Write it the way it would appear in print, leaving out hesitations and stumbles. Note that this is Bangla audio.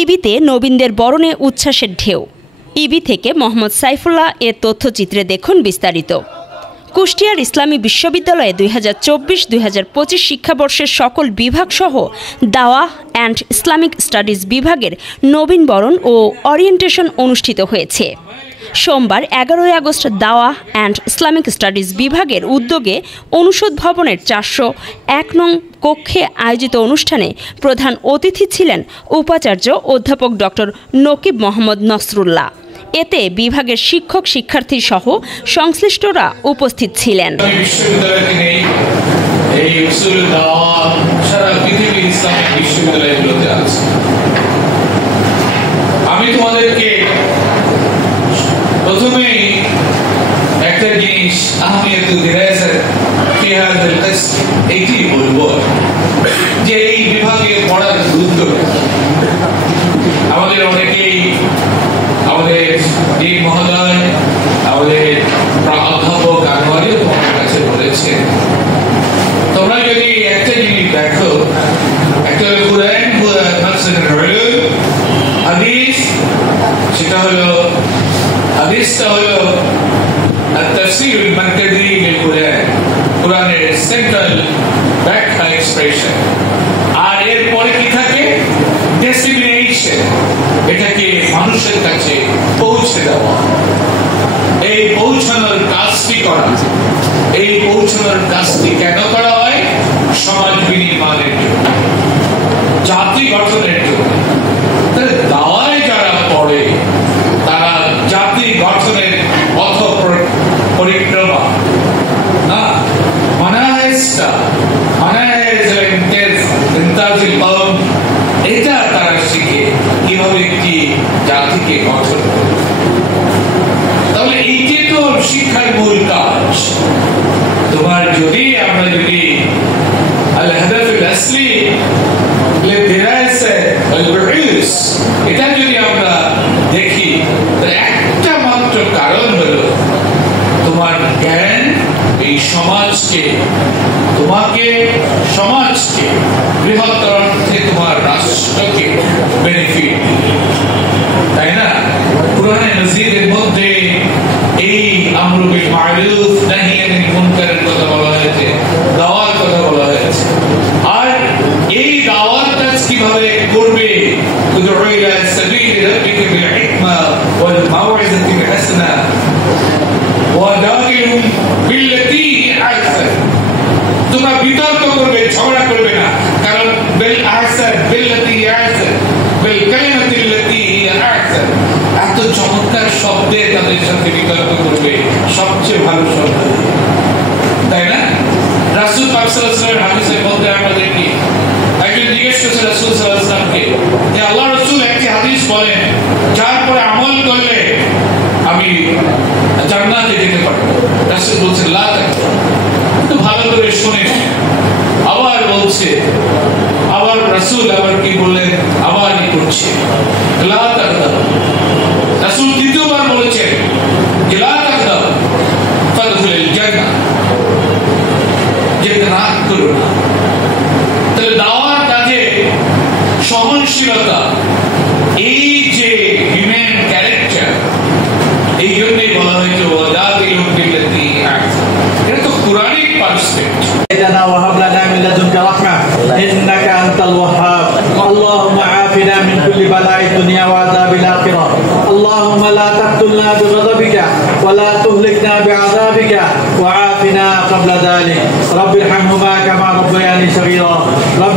ইবিতে নবীনদের বরণে উচ্ছ্বাসের ঢেউ। ইবি থেকে মোহাম্মদ সাইফুল্লাহ এর তথ্যচিত্রে দেখুন বিস্তারিত। কুষ্টিয়ার ইসলামী বিশ্ববিদ্যালয়ে 2024-2025 শিক্ষাবর্ষের সকল বিভাগসহ দাওয়াহ অ্যান্ড ইসলামিক স্টাডিজ বিভাগের নবীনবরণ ও ওরিয়েন্টেশন অনুষ্ঠিত হয়েছে। সোমবার 11 আগস্ট দাওয়াহ অ্যান্ড ইসলামিক স্টাডিজ বিভাগের উদ্যোগে অনুষদ ভবনের 401 নং কক্ষে আয়োজিত অনুষ্ঠানে প্রধান অতিথি ছিলেন উপাচার্য অধ্যাপক ডক্টর নকিব মোহাম্মদ নসরুল্লাহ। এতে বিভাগের শিক্ষক শিক্ষার্থী সহ সংশ্লিষ্টরা উপস্থিত ছিলেন। আমি তোমাদেরকে প্রথমেই একটা জিনিস এইটি বলবো যে এই বিভাগে পড়ার গুরুত্ব। আমাদের অনেকেই আমাদের ডিন মহোদয়, আমাদের অধ্যাপক আনোয়ারিও তোমাদের কাছে বলেছে, তোমরা যদি একটা জিনিস দেখো, একটা কুরআন হাদিস, সেটা হলো হাদিসটা হলো التفسير المركزي للقرآن، কোরআনের সেন্ট্রাল ব্যাখ্যা এক্সপ্রেশন। আর এরপরে কি থাকে? ডিসেমিনেশন, এটাকে মানুষের কাছে পৌঁছে দেওয়া। এই পৌঁছানোর কাজটি করা, এই পৌঁছানোর কাজটি কেন করা হয়? সমাজ বিনির্মাণের জন্য, জাতি গঠনের জন্য। দাওয়ায় যারা পড়ে তারা জাতি গঠনের পথ পরিক্রমা না, এটা তারা শিখে কিভাবে একটি জাতিকে গঠন করে। তাহলে এইটি তো শিক্ষার মূল কাজ। তোমার যদি আমরা যদি আল হাদাফুল আসলি এটা যদি আমরা দেখি, একটা মাত্র কারণ হলো তোমার জ্ঞান এই সমাজকে, তোমাকে সমাজকে, বৃহত্তর অর্থে তোমার রাষ্ট্রকে বেনিফিট, তাই না? কুরআনে মাজিদের মধ্যে এই আমরু বিল মারুফ নাহি আনিল মুনকারের কথা বলা হয়েছে, দাওয়ার কথা বলা হয়েছে। আর এই দাওয়াত কাজ কিভাবে করবে? উদউ ইলা সাবিলি রাব্বিকা বিল হিকমা ওয়াল মাউইযাতিল হাসানা ওয়া দাকিলুম বিল্লাতী হিয়া আহসান। তোমরা বিতর্ক করবে, ঝগড়া করবে না, কারণ বিল আহসান, বিল্লাতী হিয়া আহসান, বিল কালিমাতিল্লাতী হিয়া আহসান, এত চমৎকার শব্দে তাদের সাথে বিতর্ক করবে, সবচেয়ে ভালো শব্দ, তাই না? রাসূল পাক সাল্লাল্লাহু আলাইহি ওয়াসাল্লামের হাদিসের মধ্যে আমরা দেখি, একজন জিজ্ঞেস করছে রাসূল সাল্লাল্লাহু আলাইহি ওয়াসাল্লামকে যে আল্লাহ রাসূল একটি হাদিস বলেন যার পরে আমল করলে আমি জান্নাতে যেতে পারবো। রাসূল বলছেন লা তাকফুর। তো ভালো করে শুনে আবার বলছে, আবার রাসূল আবার কি বললেন, আবার কি করছে, লা তাকফুর। রাসূল দ্বিতীয়বার বলেছেন যে লা তাকফুর ফাদখুলুল জান্নাহ, যেতে রাগ করো না। তাহলে দাওয়ার কাজে সহনশীলতা, এই যে হিউম্যান ক্যারেক্টার, এই জন্যই বলা হয়েছে ওয়াদাবিলুম বিল্লাতী হিয়া আহসান। এটা তো কোরআনিক পার্সপেক্টিভ। لنا وهب لنا من لدنك رحمة إنك أنت الوهاب. اللهم عافنا من كل بلاء الدنيا وعذاب الآخرة. اللهم لا تقتلنا بغضبك ولا تهلكنا بعذابك وعافنا قبل ذلك. رب ارحمهما كما ربياني صغيرا. رب